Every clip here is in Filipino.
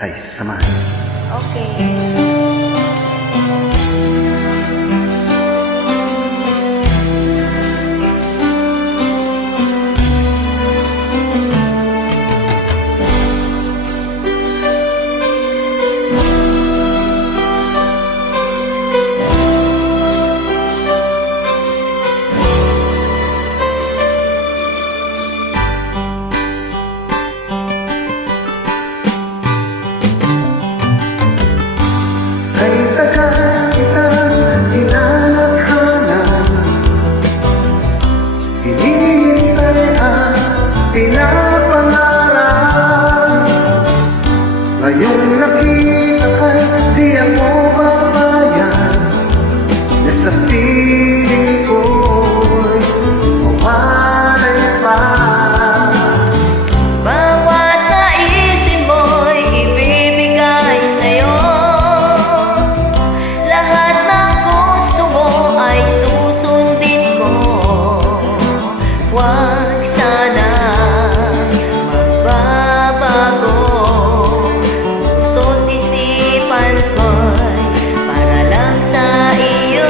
ay samahan. Okay. Ay tagal kitang hinanap-hanap, hinihintay at pinapangarap. Ngayong nakita kay di ako babayan, na sa piling ko'y mawalay pa. Bawat naisin mo'y ibibigay sa'yo. Lahat ng gusto mo ay susundin ko. Huwag sana magbabago. Puso't isipan ko'y para lang sa iyo.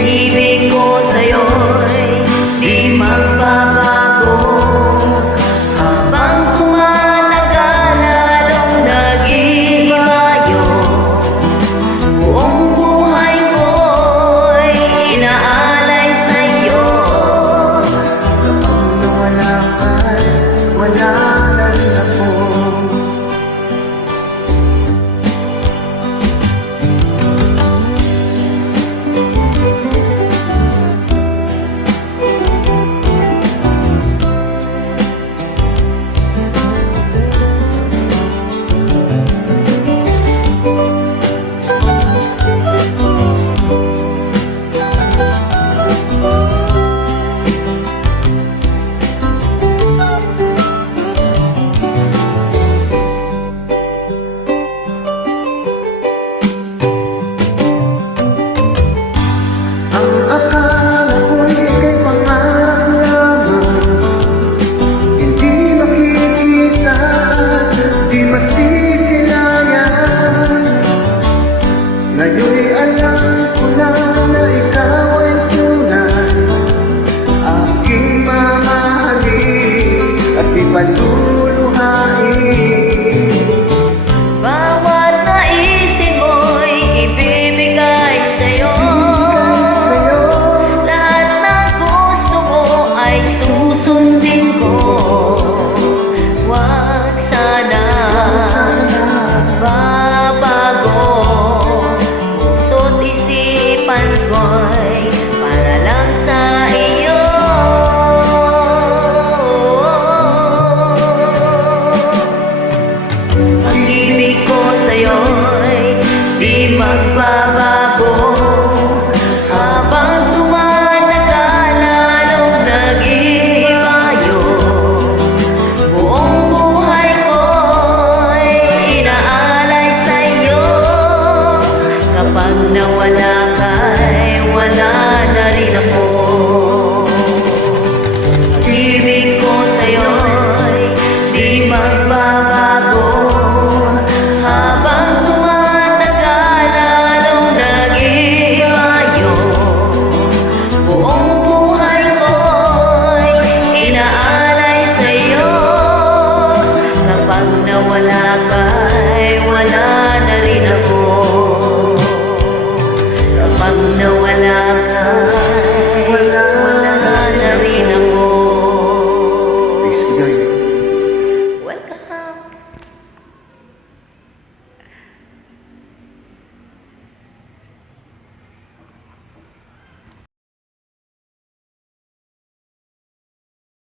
Ibig ko sa'yo'y di magbabago. Habang tumatagal lalong nag-iibayo. Buong buhay ko'y inaalay sa'yo. Kapag nawala ka'y wala na ako. Ang akala ko'y ika'y pangarap lamang, hindi makikita at di masisilayan. Ngayon'y alam ko na ikaw ay tunay, aking mamahalin at di paluluhain. Bawat naisin mo'y ibibigay sa'yo. Lahat ng gusto mo ay susundin ko. Huwag sana magbabago. Puso't isipan ko'y